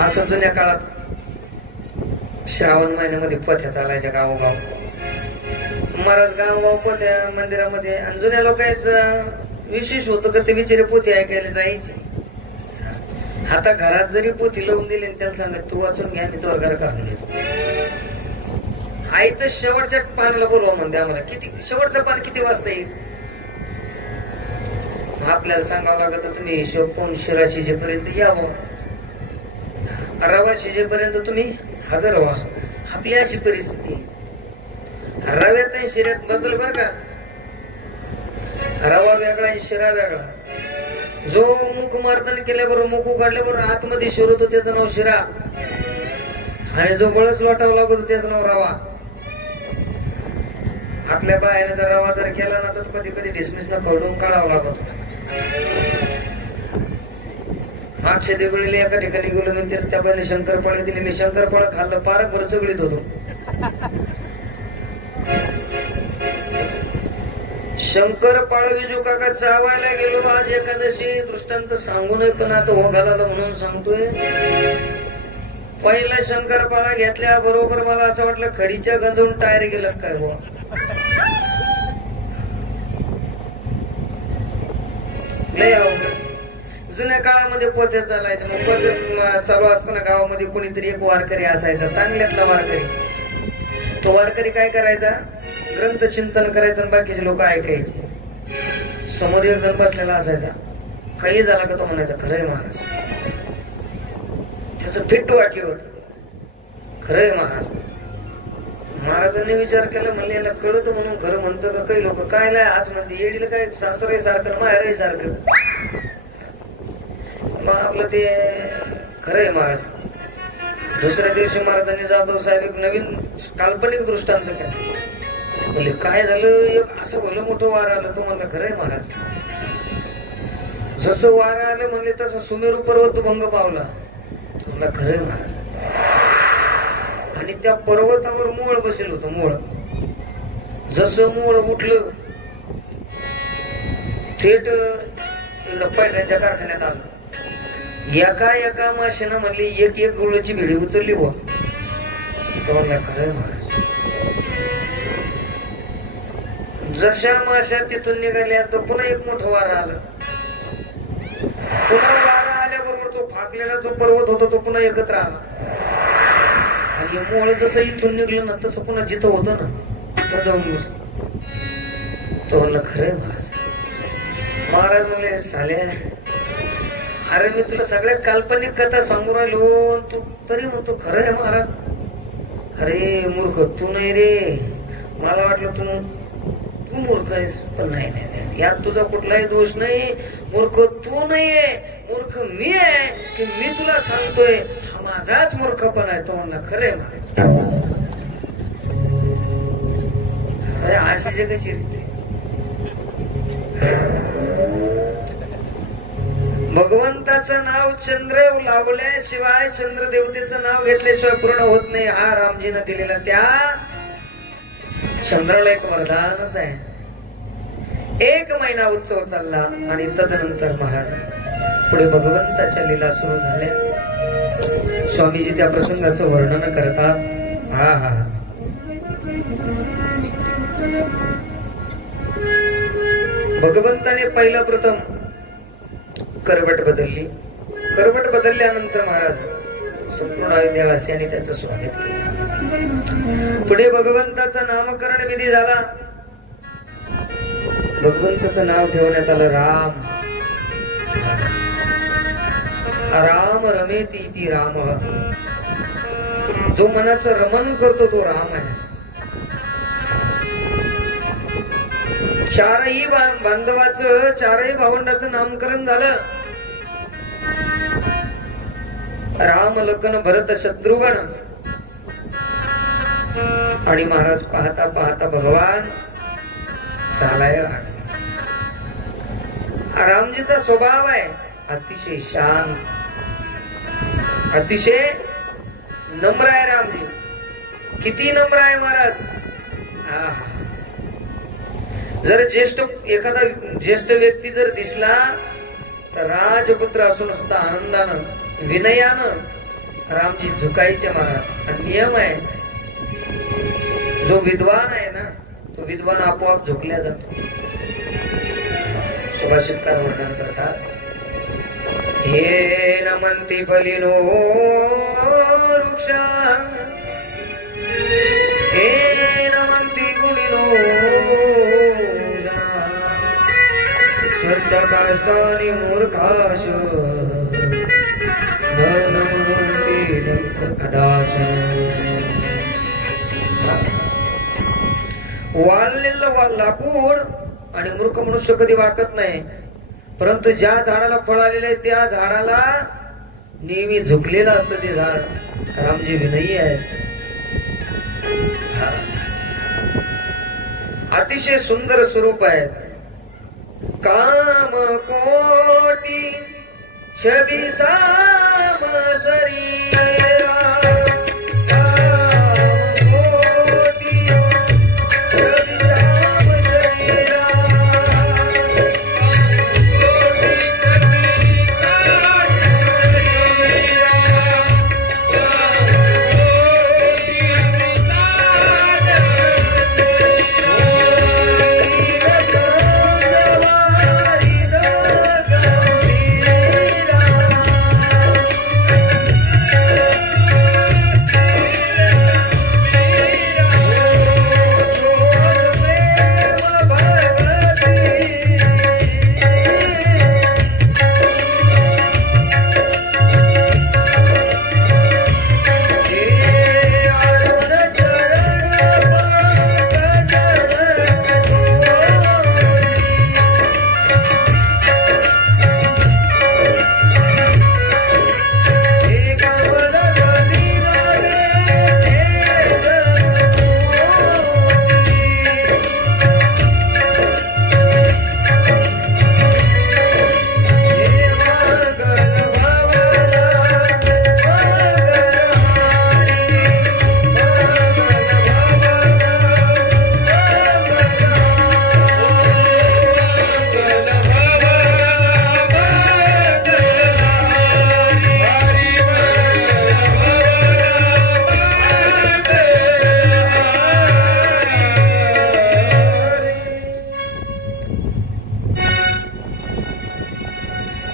असं जुन्या काळात श्रावण महिन्यामध्ये पोथ्या चालायच्या गावोगाव. महाराज गावगाव पोथ्या मंदिरामध्ये. आणि जुन्या लोकांचं विशेष होतं का ते बिचारे पोथी ऐकायला जायचे. आता घरात जरी पोथी लावून दिली त्याला सांगत तू वाचून घ्या, मी तोर घर काढून येतो. आई तर शेवटच्या पानाला बोलवा म्हणते आम्हाला. किती शेवटचं पान किती वाजता येईल आपल्याला सांगावं लागत. तुम्ही कोण शिरा शिजेपर्यंत यावं, रवा शिजेपर्यंत तुम्ही हजर व्हा. आपली अशी परिस्थिती. रव्यात आणि शिऱ्यात बदल बर का. रवा वेगळा आणि शिरा वेगळा. जो मुख मर्दन केल्याबरोबर मुख उघडल्याबरोबर आतमध्ये शिर होतो त्याचं नाव शिरा, आणि जो बळस लोटावा लागतो त्याचं नाव रवा. आपल्या बाहेर जर रवा जर केला ना तर कधी कधी डिसमिस न खरडून काढावं लागत. मागच्या देवळीला एका ठिकाणी गेलो मी, त्या बाईने शंकरपाळे दिले. मी शंकरपाळ खाल्लं, पार भर चगडीत होतो. शंकरपाळ विजू काका चावायला गेलो. आज एकादशी दृष्टांत सांगू नये पण आता हो घालायला म्हणून सांगतोय. पहिला शंकरपाळा घेतल्या बरोबर मला असं वाटलं खडीच्या गंजून टायर गेलं काय हो. लय अवघड. जुन्या काळामध्ये पोथ्या चालायच्या. मग पोथ्या चालू असताना गावामध्ये कोणीतरी एक वारकरी असायचा, चांगल्यातला वारकरी. तो वारकरी काय करायचा, ग्रंथ चिंतन करायचं आणि बाकीचे लोक ऐकायचे. समोर एक जण बसलेला असायचा. काही झाला का तो म्हणायचा खरंय महाराज. त्याचं फिट्ट वाक्य होत, खरंय महाराज. महाराजांनी विचार केला, म्हणले याला कळत म्हणून खरं म्हणतं का. काही लोक काय नाही आज म्हणते येडीला काय सासरही सारखं माहेरही सारखं. मग आपलं ते खरंय महाराज. दुसऱ्या दिवशी महाराजांनी जाधव साहेब एक नवीन काल्पनिक दृष्टांत केला. म्हणजे काय झालं, एक असं भलं मोठं वार आलं. तो म्हणला खरंय महाराज. जसं वार आलं म्हणले तसं सुमेरू पर्वत भंग पावला. तो म्हणला खरंय महाराज. आणि त्या पर्वतावर मोळ बसेल होतं. मोळ जसं मोळ उठलं थेट पैठणच्या कारखान्यात आलं. एका एका माशानं म्हणली एक एक गुळची भिडी उचलली व. तो म्हणला खरंय महाराज. जशा माशा तिथून निघाल्या तर पुन्हा एक मोठं वारं आलं. पुन्हा वारा आल्याबरोबर तो फाकलेला जो पर्वत होता तो पुन्हा एकत्र आला. आणि मोळ जसं इथून निघलं ना तसं पुन्हा जिथं होतं ना तिथं जाऊन बसलो. तो म्हणला खरंय महाराज. महाराज म्हणले साल्या अरे मी तुला सगळ्या काल्पनिक कथा सांगू राहिलो तू तरी म्हणतो खरंय महाराज. अरे मूर्ख तू नाही रे. मला वाटलं तू मूर्ख आहेस. पण नाही नाही यात तुझा कुठलाही दोष नाही. मूर्ख तू नाहीये, मूर्ख मी आहे की मी तुला सांगतोय. हा माझाच मूर्खपणा आहे. तो म्हणला खरंय महाराज. अरे अशी जगाची रीती. भगवंताचं नाव चंद्र लावल्याशिवाय, चंद्र देवतेचं नाव घेतल्याशिवाय पूर्ण होत नाही. हा रामजीनं दिलेला त्या चंद्राला एक वरदानच आहे. 1 महिना उत्सव चालला आणि तदनंतर महाराज पुढे भगवंताच्या लीला सुरू झाल्या. स्वामीजी त्या प्रसंगाचं वर्णन करतात. हा हा भगवंताने पहिला प्रथम करवट बदलली. करवट बदलल्यानंतर महाराज संपूर्ण अयोध्यावासियांनी त्याचं स्वागत केलं. पुढे भगवंताचं नामकरण विधी झाला. भगवंताचं नाव ठेवण्यात आलं राम. राम रमेति इति राम. जो मनाचं रमण करतो तो राम आहे. चारही बांधवाचं, चारही भावंडाचं नामकरण झालं. राम लखन भरत शत्रुघ्न. आणि महाराज पाहता पाहता भगवान चालायला लागले. रामजीचा स्वभाव आहे अतिशय शांत, अतिशय नम्र आहे रामजी. किती नम्र आहे महाराज. जर एखादा ज्येष्ठ व्यक्ती जर दिसला तर राजपुत्र असून सुद्धा आनंदानं विनयानं रामजी झुकायचे महाराज. आणि नियम आहे, जो विद्वान आहे ना तो विद्वान आपोआप झुकल्या जातो. सुभाषितकार वर्णन करतात, हे नमंती फलिनो वृक्ष, हे नमंती गुणिनो स्वस्थ काष्टानि मूर्खाश वाळलेलं लाकूड आणि मूर्ख मनुष्य कधी वाकत नाही, परंतु ज्या झाडाला फळ आलेलं आहे त्या झाडाला नेहमी झुकलेलं असतं ते झाड. रामजी विनयी आहे. अतिशय सुंदर स्वरूप आहे. काम कोटी छबी साम शरीरा, काम कोटी छबी साम शरीरा,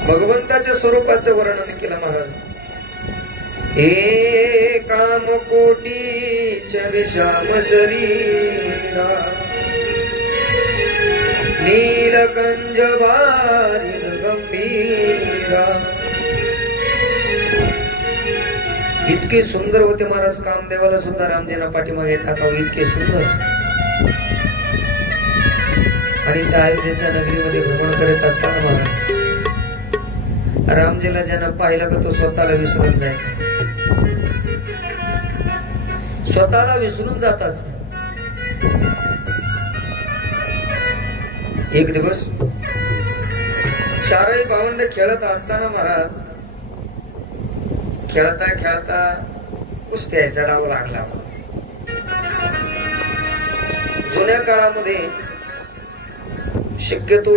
भगवंताच्या स्वरूपाचं वर्णन केलं महाराज. हे काम कोटीच विषाम शरीरा, नीलकंज बारिल गंभीरा. इतके सुंदर होते महाराज. कामदेवाला सुद्धा रामजींना पाठीमागे टाकावं इतके सुंदर. आणि त्या अयोध्येच्या नगरीमध्ये भ्रमण करत असताना महाराज रामजीला ज्यानं पाहिलं का तो स्वतःला विसरून जायचा. स्वतःला विसरून जातात. एक दिवस चारही भावंड खेळत असताना महाराज खेळता खेळता कुस्त्याचा डाव लागला. जुन्या काळामध्ये शक्यतो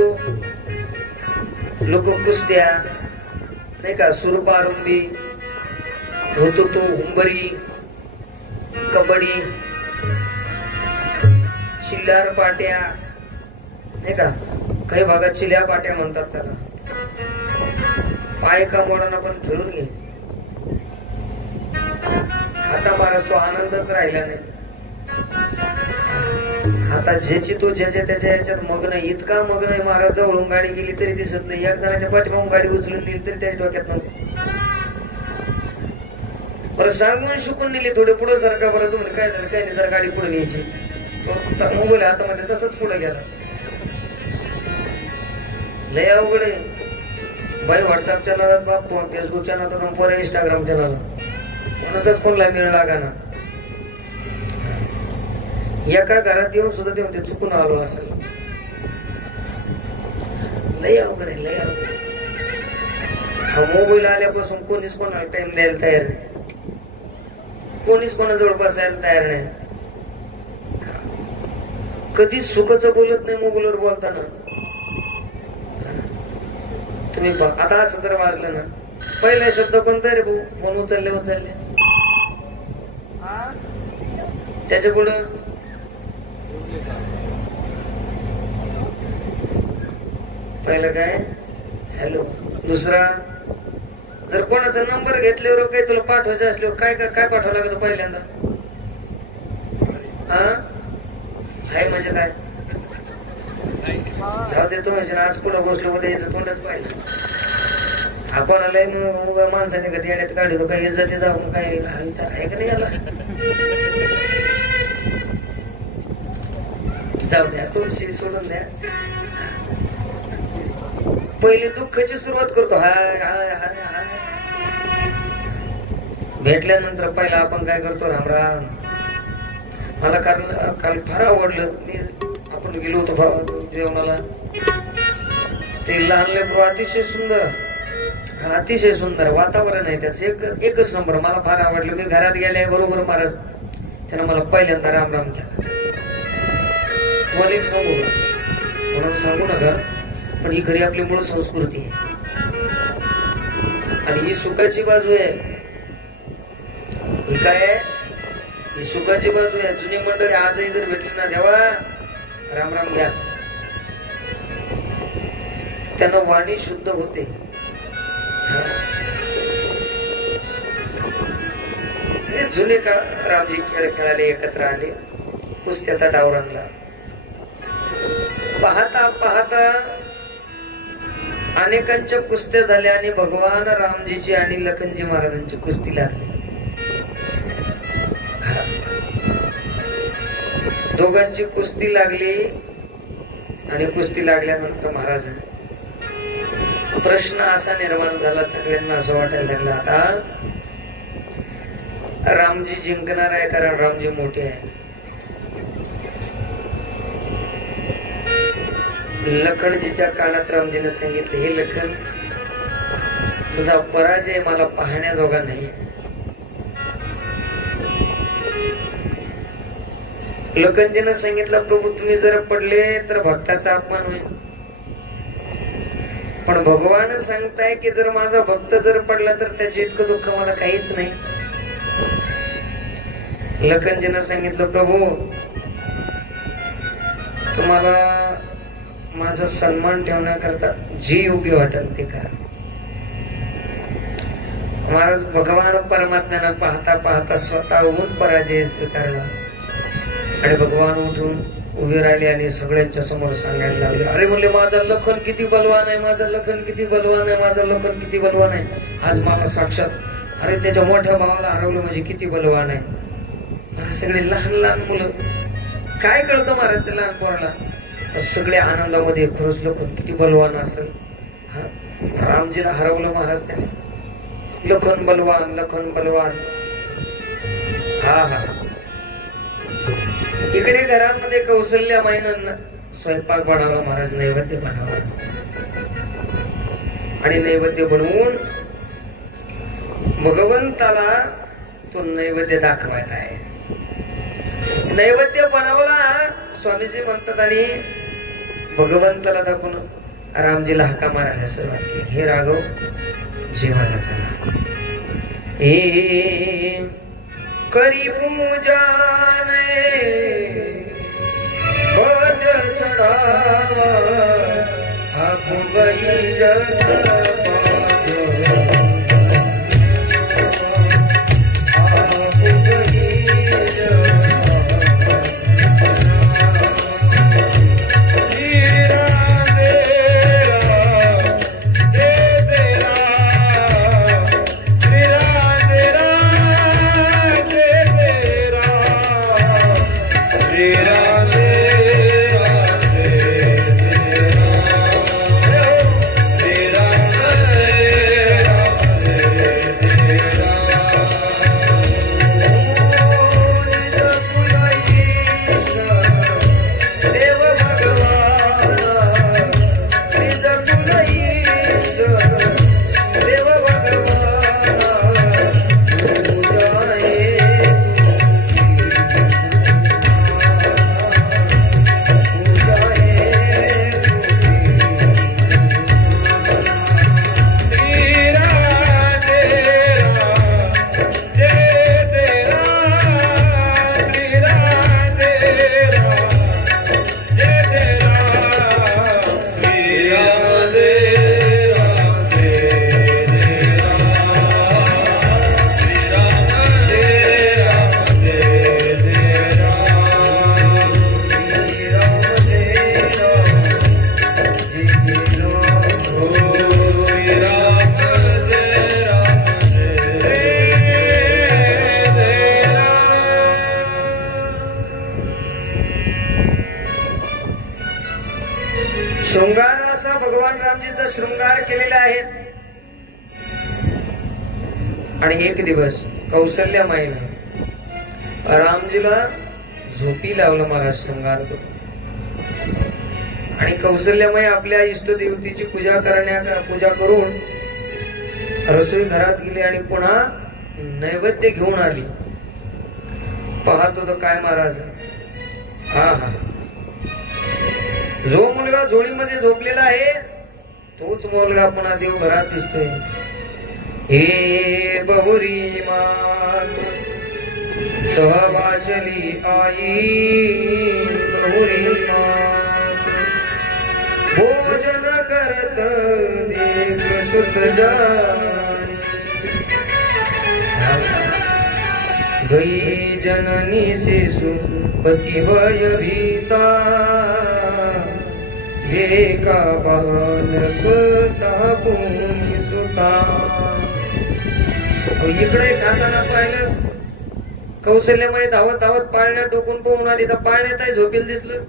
लोक कुस्त्या नाही का, सुरपारंबी होतो तो हुंबरी, कबड्डी, चिल्लार पाट्या नाही का, काही भागात चिल्या पाट्या म्हणतात त्याला. पाय कामोडांना पण खेळून घ्यायचे. आता महाराज तो आनंदच राहिला नाही. आता ज्याची तो ज्याच्या त्याच्या याच्यात मग्न, इतका मग्न आहे महाराज. जवळून गाडी गेली तरी दिसत नाही. एक जणाच्या पाठीमागून गाडी उचलून नेली तरी त्याच्या डोक्यात नव्हती. बरं सांगून शिकून नेली, थोडे पुढे सारखा. बरं तुम्ही काय झालं, काय नाही, जर गाडी पुढे न्यायची. तो मोबाईल हातामध्ये तसंच पुढे गेला. लय अवघड आहे बाई. व्हॉट्सअपच्या नादात बाप, फेसबुकच्या नादात पोर, इंस्टाग्रामच्या नादात कोणाचाच फोनला मिळ लागा ना. एका घरात येऊन सुद्धा ते म्हणते चुकून आलो असेल. लय अवघड आहे, लय अवघड. हा मोबाईल आल्यापासून कोणीच कोणाला टाइम द्यायला तयार नाही. कोणीच कोणाजवळ बसायला तयार नाही. कधीच सुखाचं बोलत नाही मोबाईलवर बोलताना. तुम्ही आता असं जर वाजलं ना, पहिला शब्द कोणता रे भाऊ? फोन उचलले त्याच्या पुढं पहिलं काय? हॅलो. दुसरा, जर कोणाचा नंबर घेतल्यावर काही तुला पाठवायचं असल्यावर काय काय पाठवावं लागतं पहिल्यांदा? हाय म्हणजे काय? जाऊ देतो म्हणजे आज पुढं बसलो मध्ये याचं तोंडच पाहिलं. आपण आलाय मग माणसाने कधी येण्यात काढतो काही इज्जती जाऊन काय आहे का नाही याला? जाऊ द्या, तुळशी सोडून द्या. पहिले दुःखाची सुरुवात करतो. हाय हाय हाय हाय. भेटल्यानंतर पहिला आपण काय करतो? राम राम. मला काल फार आवडलं. आपण गेलो होतो जेवणाला. ते लहान लेकरू अतिशय सुंदर वातावरण आहे त्याचं. एकच नंबर. मला फार आवडलं. मी घरात गेले बरोबर महाराज त्यानं मला पहिल्यांदा राम राम केला. तुम्हाला एक सांगू का? कोणाला सांगू नका, पण ही खरी आपली मूळ संस्कृती आहे आणि ही सुखाची बाजू आहे. ही काय आहे? ही सुखाची बाजू आहे. जुनी मंडळी आजही जर भेटली ना, देवा राम राम घ्या, त्यांना वाणी शुद्ध होते. जुने काळ रामजी खेळ खेळाले, एकत्र आले, कुस्त्याचा डाव रंगला. पाहता पाहता अनेकांच्या कुस्त्या झाल्या आणि भगवान रामजीची आणि लखनजी महाराजांची कुस्ती लागली. दोघांची कुस्ती लागली आणि कुस्ती लागल्यानंतर महाराज प्रश्न असा निर्माण झाला, सगळ्यांना असं वाटायला लागलं आता रामजी जिंकणार आहे, कारण रामजी मोठे आहे. लखनजीच्या कानात रामजीने सांगितले, हे लखन, तुझा पराजय मला पाहण्याजोगा नाही. लखनजीने सांगितलं, प्रभू तुम्ही जर पडले तर भक्ताचा अपमान होईल, पण भगवान सांगताय की जर माझा भक्त जर पडला तर त्याचे इतकं दुःख मला काहीच नाही. लखनजीने सांगितलं, प्रभू तुम्हाला माझा सन्मान ठेवण्याकरता जे योग्य वाटेल ते करा. महाराज भगवान परमात्म्यानं पाहता पाहता स्वतःहून पराजय स्वीकारला आणि भगवान उठून उभे राहिले आणि सगळ्यांच्या समोर सांगायला लागले, अरे म्हणले माझा लखन किती बलवान आहे, माझा लखन किती बलवान आहे, माझा लखन किती बलवान आहे. आज मला साक्षात, अरे त्याच्या मोठ्या भावाला हरवलं म्हणजे किती बलवान आहे. सगळे लहान लहान मुलं, काय कळतं महाराज त्या लहान पोराला, सगळ्या आनंदामध्ये खरंच लखन किती बलवान असेल. रामजीला हरवलं महाराज त्याने, लखन बलवान, लखन बलवान. हा हा. इकडे घरामध्ये कौशल्याबाईनं स्वयंपाक बनवला महाराज, नैवेद्य बनवला आणि नैवेद्य बनवून भगवंताला तो नैवेद्य दाखवायचा आहे. नैवेद्य बनवला स्वामीजी म्हणतात आणि भगवंताला दाखवून रामजीला हाका मारायला सुरुवात केली, हे राघव जेवायला चला. हे करी पूजन पद चढ़ावा आपु गई जग आणि एक दिवस कौसल्या माईला रामजीला झोपी लावलं महाराज शृंगार करून. आणि कौसल्यामाई आपल्या इष्टदेवतेची पूजा करून रसोई घरात गेली आणि पुन्हा नैवेद्य घेऊन आली. पाहत होतो काय महाराज, हा जो मुलगा झोळीमध्ये झोपलेला आहे तोच मुलगा पुन्हा देव घरात दिसतोय. हे बहुरी मात तह वाचली आई बहुरी मात भोजन करत देख सुत जानी गई जननी शिशु पति भय भीता देखा बालक तापुनी सुता. इकडे खाताना पाहिलं कौशल्यामाई धावत धावत पाळण्यात डोकून पोहून आली तर पाळण्यात आहे झोपेल दिसलं.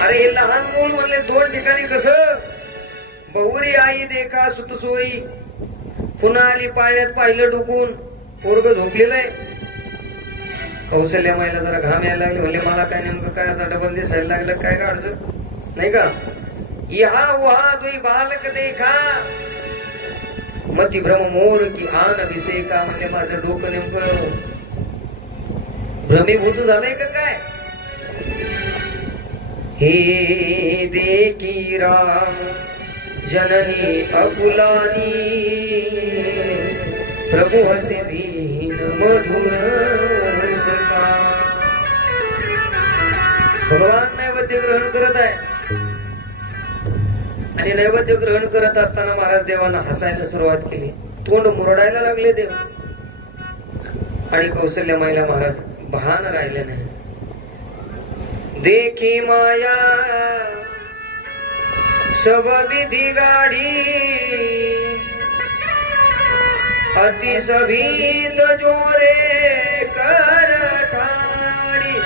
अरे हे लहान मूल म्हणले दोन ठिकाणी कसं बहुरी आई देखा सुत सोयी. पुन्हा आली पाळण्यात पाहिलं डोकून पोरग झोपलेलं आहे. कौशल्यामाईला जरा घाम यायला लागले, म्हणले मला काय नेमकं काय असं डबल दिसायला लागलं काय का अडचण नाही का. या वहा दुई बालक देखा मती भ्रम मोर की आन अभिषेका. म्हणजे माझं डोकं नेमकं भ्रमीभूत झालंय का काय. हे देखी राम जननी अकुलानी प्रभु हसे दीन मधुर सका. भगवान नैवेद्य ग्रहण करत आहे आणि नैवेद्य ग्रहण करत असताना महाराज देवांना हसायला सुरुवात केली. तोंड मुरडायला लागले देव. आणि कौशल्यामाईला महाराज भान राहिले नाही. देखी माया सब विधि गाडी अति सभीत जोरे कर ठाड़ी.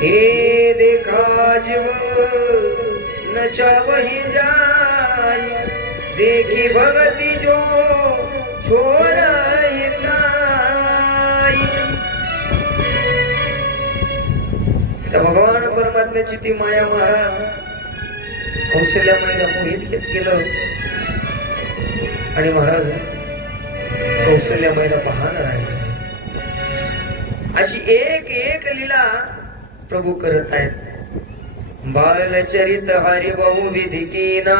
हे देखा जीव न चावही जाई देखी भगती जो छोरा तर भगवान परमात्म्याची ती माया महाराज कौशल्यामाईला मोहित केलं. आणि महाराज कौशल्यामाईला पाहणार आहे. अशी एक एक लीला प्रभू करत आहेत. बालचरित हरि बहु विधि कीना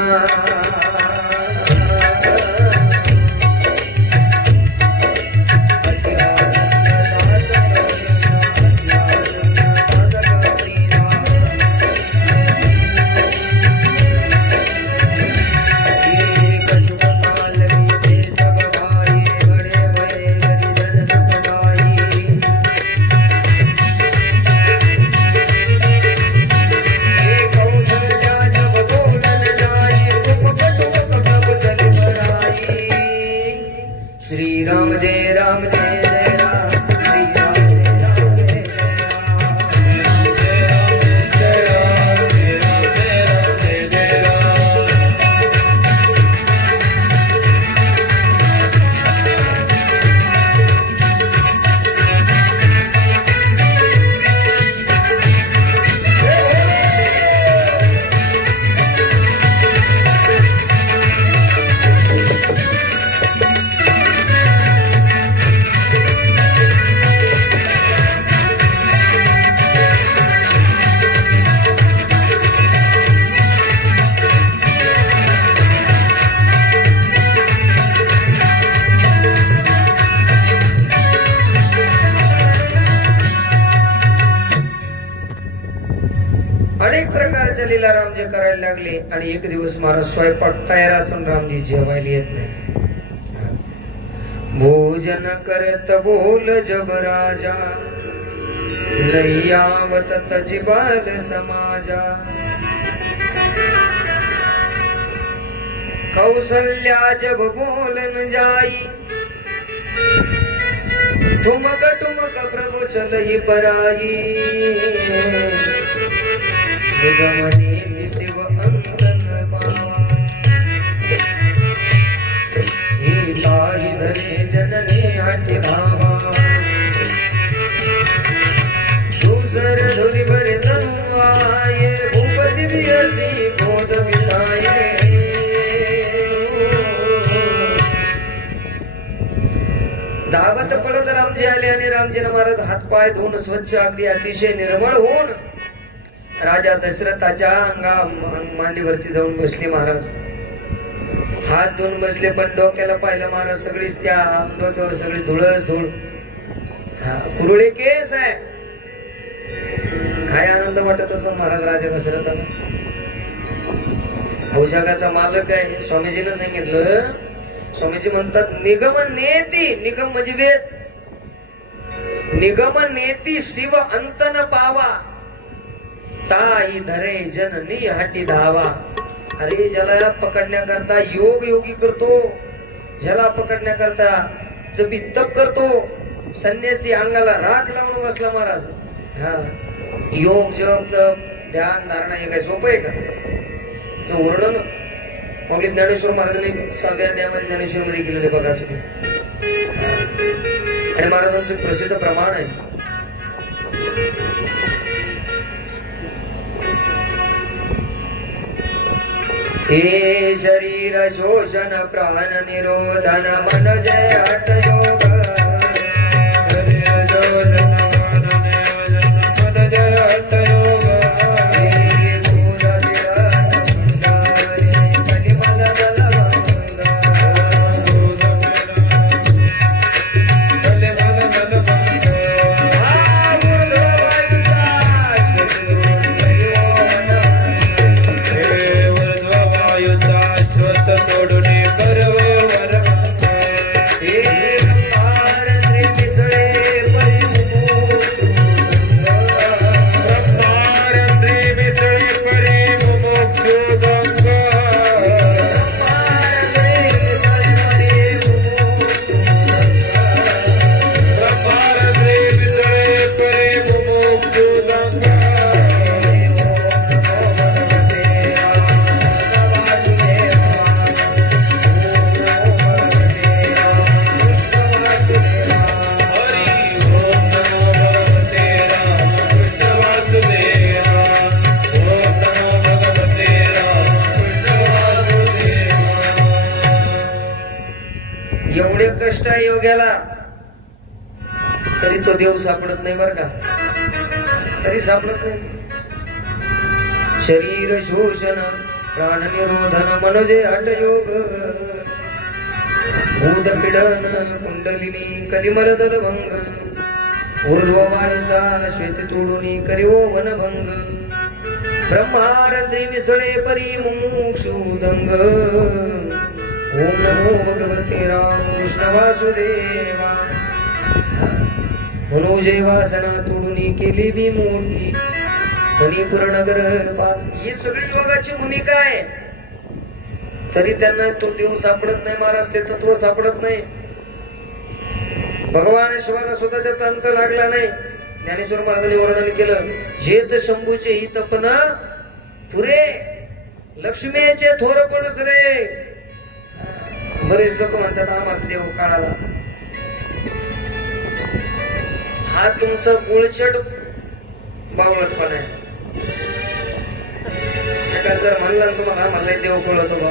लीला रामजी करायला लागले. आणि एक दिवस महाराज स्वयंपाक तयार असून रामजी जेवायला येत नाही. भोजन करत बोल जब राजा नैयावत तजिबाल समाजा. कौशल्या जब बोलन जाई ठुमक ठुमक प्रभु चलही पराई. निगमने शिव अंतन पावा धावत पळत रामजी आले आणि रामजीनं महाराज हातपाय धुवून स्वच्छ अगदी अतिशय निर्मळ होऊन राजा दशरथाच्या मांडीवरती जाऊन बसले महाराज. हात धुवून बसले पण डोक्याला पाहिलं महाराज सगळीच त्या डोक्यावर सगळी धुळच धूळ, कुरळे केस आहे. काय आनंद वाटत असं महाराज राजा दशरथाला. जगाचा मालक आहे. स्वामीजीनं सांगितलं, स्वामीजी म्हणतात निगम नेती, निगम म्हणजे वेद, निगम नेती शिव अंत न पावा, ताई धरे जननी हाटी धावा. अरे ज्याला पकडण्याकरता योग योगी करतो, ज्याला पकडण्याकरता जपी तप करतो, संन्यासी अंगाला राख लावून बसला महाराज. योग जप तप ध्यान धारणा हे काय सोपं आहे का? वर्णन आपले ज्ञानेश्वर महाराजांनी 6व्या अध्यायामध्ये ज्ञानेश्वर मध्ये केलेले बघा तुम्ही. आणि महाराजांचं प्रसिद्ध प्रमाण आहे. हे शरीर शोषण प्राण निरोधन मन जय हठ योग, कष्ट आहे योग्याला तरी तो देव सापडत नाही बर का, तरी सापडत नाही. शरीर शोषण प्राण निरोधन मनोजे हठ योग, भूत पीडन कुंडलिनी कलिमल दलभंग, ऊर्ध्व वायूचा श्वेत तोडून करिवो वनभंग, ब्रह्मारंध्री मिसळे परी मुमुक्षुदंग, ओम नमो भगवते राम कृष्ण वासुदेवा. मनोजय वासना तोडून केली बी मोठी मणिपूर नगर. ही सगळी योगाची भूमिका आहे. तरी त्यांना तो देव सापडत नाही महाराज, ते तत्व सापडत नाही. भगवान शिवाला सुद्धा त्याचा अंत लागला नाही. ज्ञानेश्वर महाराजांनी वर्णन केलं, जेत शंभूचे ही तपन पुरे लक्ष्मीचे थोर पडस रे. बरेच लोक म्हणतात हा माझा देव काळाला. हा तुमचा गुळचट बावळटपणा आहे. जर म्हणलं तुम्हाला मला देव कळतो बा,